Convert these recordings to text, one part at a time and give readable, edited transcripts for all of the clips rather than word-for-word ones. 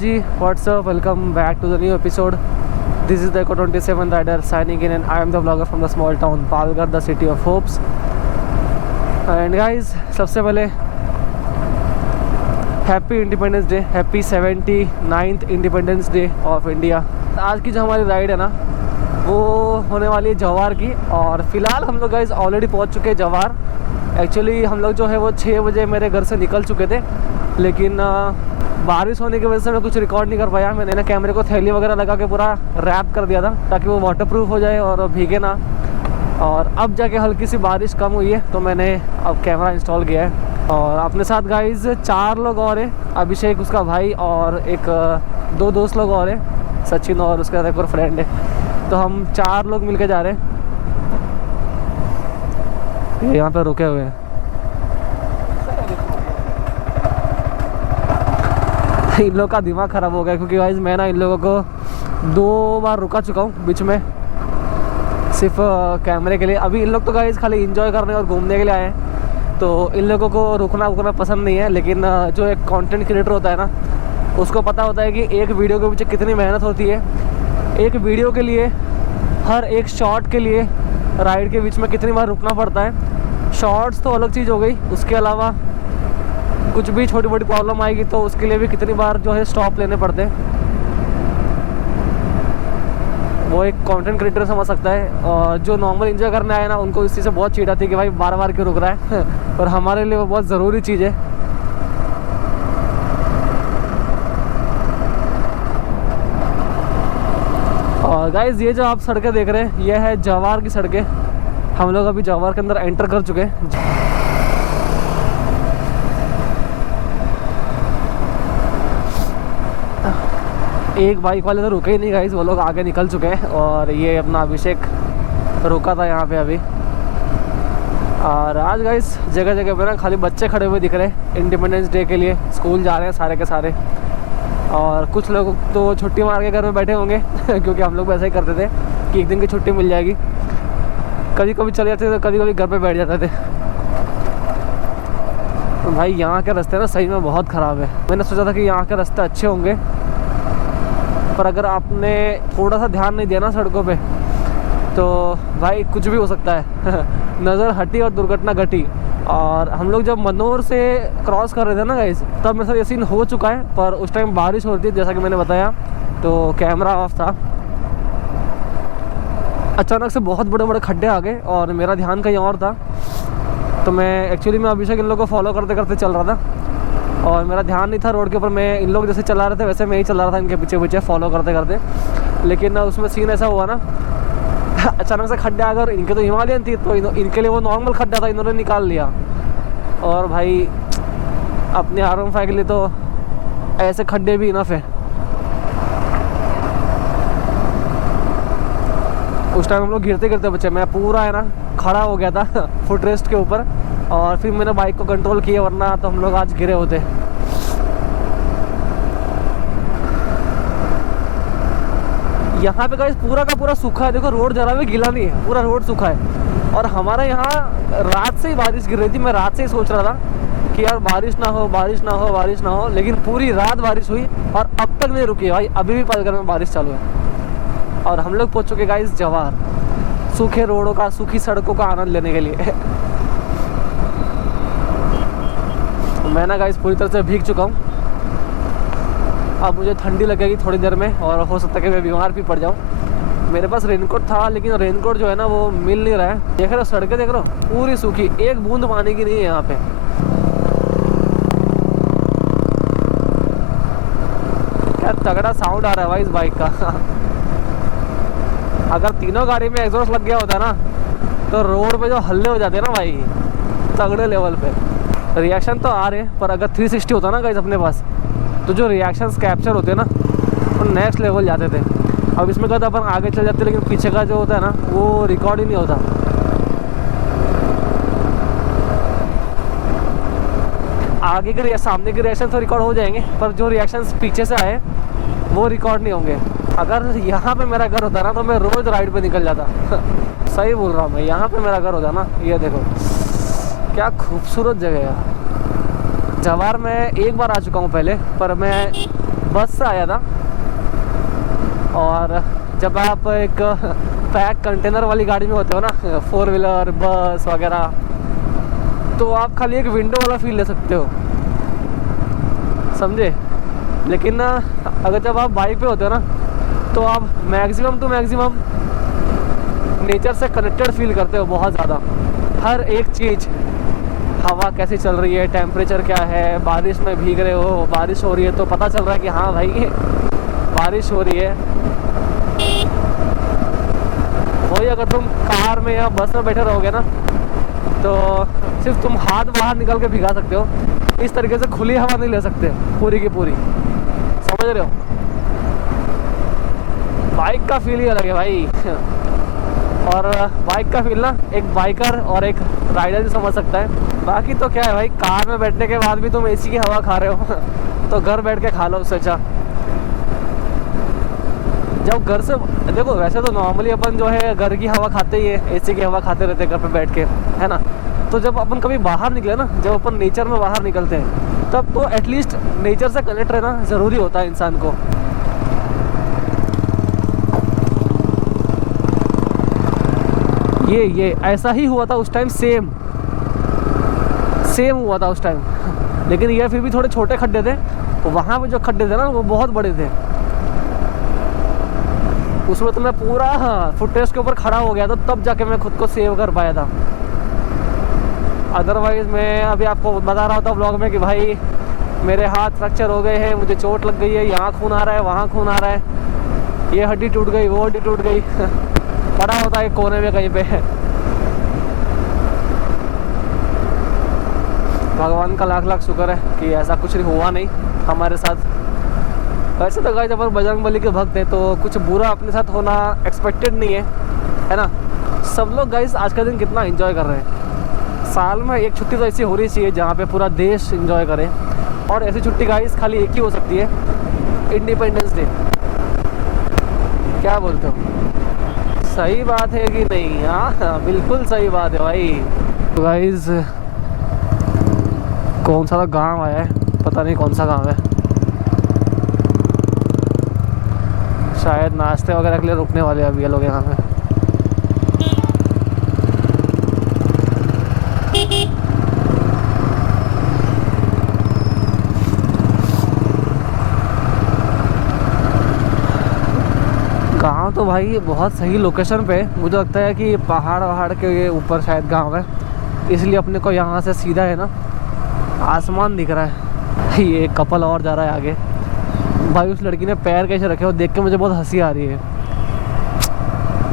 Ji, what's up, welcome back to the new episode. This is the Eco 27 rider signing in, and I am the vlogger from the small town Palghar, the city of hopes. And guys, सबसे पहले happy independence day, happy 79th independence day of India. आज की जो हमारी ride है ना, वो होने वाली है जवार की. और फिलहाल हम लोग गाइज ऑलरेडी पहुंच चुके हैं जवार. एक्चुअली हम लोग जो है वो 6 बजे मेरे घर से निकल चुके थे, लेकिन बारिश होने की वजह से मैं कुछ रिकॉर्ड नहीं कर पाया. मैंने ना कैमरे को थैली वगैरह लगा के पूरा रैप कर दिया था ताकि वो वाटरप्रूफ हो जाए और भीगे ना. और अब जाके हल्की सी बारिश कम हुई है तो मैंने अब कैमरा इंस्टॉल किया है. और अपने साथ गाइज 4 लोग और हैं. अभिषेक, उसका भाई, और एक 2 दोस्त लोग और हैं, सचिन और उसका एक और फ्रेंड है. तो हम 4 लोग मिलके जा रहे हैं. ये यहाँ पे रुके हुए हैं. इन लोगों का दिमाग ख़राब हो गया क्योंकि गाइस मैं ना इन लोगों को 2 बार रुका चुका हूँ बीच में, सिर्फ कैमरे के लिए. अभी इन लोग तो गाइस खाली एंजॉय करने और घूमने के लिए आए हैं, तो इन लोगों को रुकना पसंद नहीं है. लेकिन जो एक कंटेंट क्रिएटर होता है ना, उसको पता होता है कि एक वीडियो के पीछे कितनी मेहनत होती है. एक वीडियो के लिए, हर एक शॉट के लिए राइड के बीच में कितनी बार रुकना पड़ता है. शॉर्ट्स तो अलग चीज़ हो गई, उसके अलावा कुछ भी छोटी मोटी प्रॉब्लम आएगी तो उसके लिए भी कितनी बार जो है स्टॉप लेने पड़ते हैं. वो एक कंटेंट क्रिएटर समझ सकता है. और जो नॉर्मल एंजॉय करने आए ना, उनको इस चीज़ से बहुत चिढ़ आती है कि भाई बार बार क्यों रुक रहा है. और हमारे लिए वो बहुत ज़रूरी चीज़ है. और गाइज ये जो आप सड़कें देख रहे हैं, ये है जवार की सड़कें. हम लोग अभी जवार के अंदर एंटर कर चुके हैं. एक बाइक वाले तो रुके ही नहीं गाइस, वो लोग आगे निकल चुके हैं. और ये अपना अभिषेक रुका था यहाँ पे अभी. और आज गाइस जगह जगह पे ना खाली बच्चे खड़े हुए दिख रहे हैं इंडिपेंडेंस डे के लिए. स्कूल जा रहे हैं सारे के सारे. और कुछ लोग तो छुट्टी मार के घर में बैठे होंगे क्योंकि हम लोग वैसा ही करते थे कि एक दिन की छुट्टी मिल जाएगी. कभी कभी चले जाते थे, कभी कभी घर पे बैठ जाते थे. तो भाई यहाँ के रास्ते ना सही में बहुत ख़राब है. मैंने सोचा था कि यहाँ के रास्ते अच्छे होंगे, पर अगर आपने थोड़ा सा ध्यान नहीं दिया ना सड़कों पे, तो भाई कुछ भी हो सकता है. नज़र हटी और दुर्घटना घटी. और हम लोग जब मनोर से क्रॉस कर रहे थे ना गाइस, तब मेरे साथ ये सीन हो चुका है. पर उस टाइम बारिश हो रही थी जैसा कि मैंने बताया, तो कैमरा ऑफ था. अचानक से बहुत बड़े बड़े खड्डे आ गए और मेरा ध्यान कहीं और था. तो मैं अभिषेक इन लोगों को फॉलो करते करते चल रहा था और मेरा ध्यान नहीं था रोड के ऊपर. मैं इन लोग जैसे चला रहे थे वैसे मैं ही चला रहा था इनके पीछे पीछे फॉलो करते करते. लेकिन उसमें सीन ऐसा हुआ ना, अचानक से खड्डे आ गए. और इनके तो हिमालयन थी, तो इनके लिए वो नॉर्मल खड्डा था, इन्होंने निकाल लिया. और भाई अपने R15 के लिए तो ऐसे खड्डे भी इनफ है. उस टाइम हम लोग गिरते गिरते बचे. मैं पूरा है ना खड़ा हो गया था फुट रेस्ट के ऊपर, और फिर मैंने बाइक को कंट्रोल किया, वरना तो हम लोग आज गिरे होते. यहाँ पे गाइस पूरा का पूरा सूखा है. देखो रोड जरा भी गीला नहीं है, पूरा रोड सूखा है. और हमारे यहाँ रात से ही बारिश गिर रही थी. मैं रात से ही सोच रहा था कि यार बारिश ना हो, बारिश ना हो, बारिश ना हो. लेकिन पूरी रात बारिश हुई और अब तक नहीं रुकी है भाई. अभी भी पालघर में बारिश चालू है. और हम लोग पहुँच चुके गाइस जवार, सूखे रोडों का, सूखी सड़कों का आनंद लेने के लिए. मैं ना गाइस पूरी तरह से भीग चुका हूँ. अब मुझे ठंडी लगेगी थोड़ी देर में और हो सकता है कि मैं बीमार भी पड़ जाऊँ. मेरे पास रेनकोट था, लेकिन रेनकोट जो है ना वो मिल नहीं रहा है. देख रहे हो सड़कें, देख रहे हो पूरी सूखी, एक बूंद पानी की नहीं है यहाँ पे. क्या तगड़ा साउंड आ रहा है भाई इस बाइक का. अगर तीनों गाड़ी में एग्जॉस्ट लग गया होता है ना, तो रोड पे जो हल्ले हो जाते हैं ना भाई, तगड़े लेवल पे. रिएक्शन तो आ रहे हैं, पर अगर 360 होता ना गाइस अपने पास, तो जो रिएक्शंस कैप्चर होते हैं ना, वो नेक्स्ट लेवल जाते थे. अब इसमें कहता अपन आगे चल जाते, लेकिन पीछे का जो होता है ना वो रिकॉर्ड ही नहीं होता. आगे के सामने के रिएक्शन तो रिकॉर्ड हो जाएंगे, पर जो रिएक्शंस पीछे से आए वो रिकॉर्ड नहीं होंगे. अगर यहाँ पे मेरा घर होता ना, तो मैं रोज़ राइड पे निकल जाता. सही बोल रहा हूँ मैं. यहाँ पे मेरा घर होता ना, ये देखो क्या खूबसूरत जगह है. जवार में एक बार आ चुका हूँ पहले, पर मैं बस से आया था। और जब आप एक पैक कंटेनर वाली गाड़ी में होते हो ना, 4 व्हीलर बस वगैरह, तो आप खाली एक विंडो वाला फील ले सकते हो, समझे। लेकिन अगर जब आप बाइक पे होते हो ना, तो आप मैक्सिमम टू मैक्सिमम नेचर से कनेक्टेड फील करते हो बहुत ज़्यादा। हर एक चीज़, हवा कैसी चल रही है, टेम्परेचर क्या है, बारिश में भीग रहे हो, बारिश हो रही है तो पता चल रहा है कि हाँ भाई बारिश हो रही है। वही अगर तुम कार में या बस में बैठे रहोगे ना, तो सिर्फ तुम हाथ बाहर निकल के भिगा सकते हो, इस तरीके से खुली हवा नहीं ले सकते पूरी की पूरी, समझ रहे हो। बाइक का फील ही अलग है भाई। और बाइक का फील ना एक बाइकर और एक राइडर ही समझ सकता है। बाकी तो क्या है भाई, कार में बैठने के बाद भी तुम एसी की हवा खा रहे हो तो घर बैठ के खा लो उससे अच्छा। जब घर से देखो, वैसे तो नॉर्मली अपन जो है घर की हवा खाते ही है, एसी की हवा खाते रहते हैं घर पे बैठ के, है ना। तो जब अपन कभी बाहर निकले ना, जब अपन नेचर में बाहर निकलते हैं, तब तो एटलीस्ट नेचर से कनेक्ट रहना ज़रूरी होता है इंसान को। ये ऐसा ही हुआ था उस टाइम, सेम हुआ था उस टाइम। लेकिन ये फिर भी थोड़े छोटे खड्डे थे, वहाँ पे जो खड्डे थे ना वो बहुत बड़े थे। उसमें तो मैं पूरा फुटरेस्ट के ऊपर खड़ा हो गया था, तब जाके मैं खुद को सेव कर पाया था। अदरवाइज मैं अभी आपको बता रहा था व्लॉग में कि भाई मेरे हाथ फ्रैक्चर हो गए हैं, मुझे चोट लग गई है, यहाँ खून आ रहा है, वहाँ खून आ रहा है, ये हड्डी टूट गई, वो हड्डी टूट गई पड़ा होता है कोने में कहीं पे। भगवान का लाख लाख शुक्र है कि ऐसा कुछ हुआ नहीं हमारे साथ। वैसे तो गाइस अपन बजरंगबली के भक्त हैं, तो कुछ बुरा अपने साथ होना एक्सपेक्टेड नहीं है ना। सब लोग गाइस आज का दिन कितना एंजॉय कर रहे हैं। साल में एक छुट्टी तो ऐसी होनी चाहिए जहाँ पे पूरा देश एंजॉय करे, और ऐसी छुट्टी गाइस खाली एक ही हो सकती है, इंडिपेंडेंस डे। क्या बोलते हो, सही बात है कि नहीं? हाँ बिल्कुल सही बात है भाई। तो गाइस कौन सा गांव आया है, पता नहीं कौन सा गांव है, शायद नाश्ते वगैरह के लिए रुकने वाले अभी ये लोग यहाँ पे। गांव तो भाई बहुत सही लोकेशन पे, मुझे लगता है कि पहाड़ के ऊपर शायद गांव है, इसलिए अपने को यहाँ से सीधा है ना आसमान दिख रहा है। ये एक कपल और जा रहा है आगे। भाई उस लड़की ने पैर कैसे रखे हो देख के मुझे बहुत हंसी आ रही है।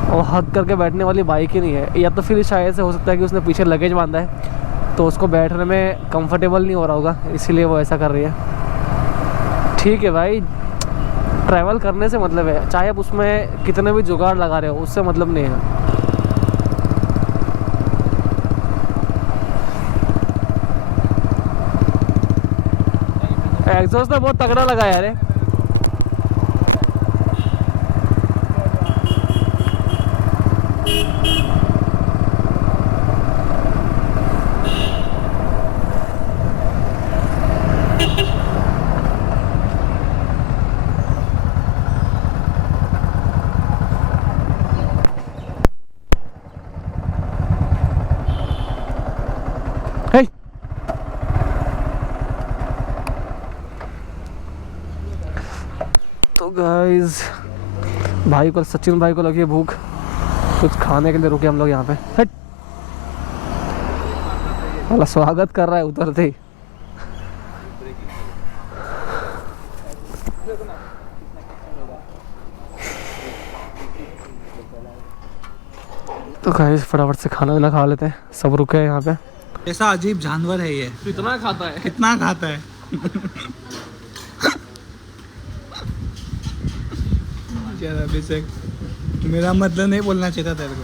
और हक करके बैठने वाली बाइक ही नहीं है, या तो फिर शायद से हो सकता है कि उसने पीछे लगेज बांधा है तो उसको बैठने में कंफर्टेबल नहीं हो रहा होगा, इसीलिए वो ऐसा कर रही है। ठीक है भाई, ट्रैवल करने से मतलब है, चाहे आप उसमें कितने भी जुगाड़ लगा रहे हो, उससे मतलब नहीं है। एग्जॉस्ट तो बहुत तगड़ा लगा यार। तो गाइस भाई को, सचिन भाई को लगी है भूख, कुछ खाने के लिए रुके हम लोग यहाँ पे। हट वाला स्वागत कर रहा है उतरते ही। तो गाइस फटाफट से खाना वाना खा लेते हैं, सब रुके हैं यहाँ पे। ऐसा अजीब जानवर है ये, कितना खाता है, कितना खाता है यार अभिषेक, मेरा मतलब नहीं बोलना चाहिए था तेरे को।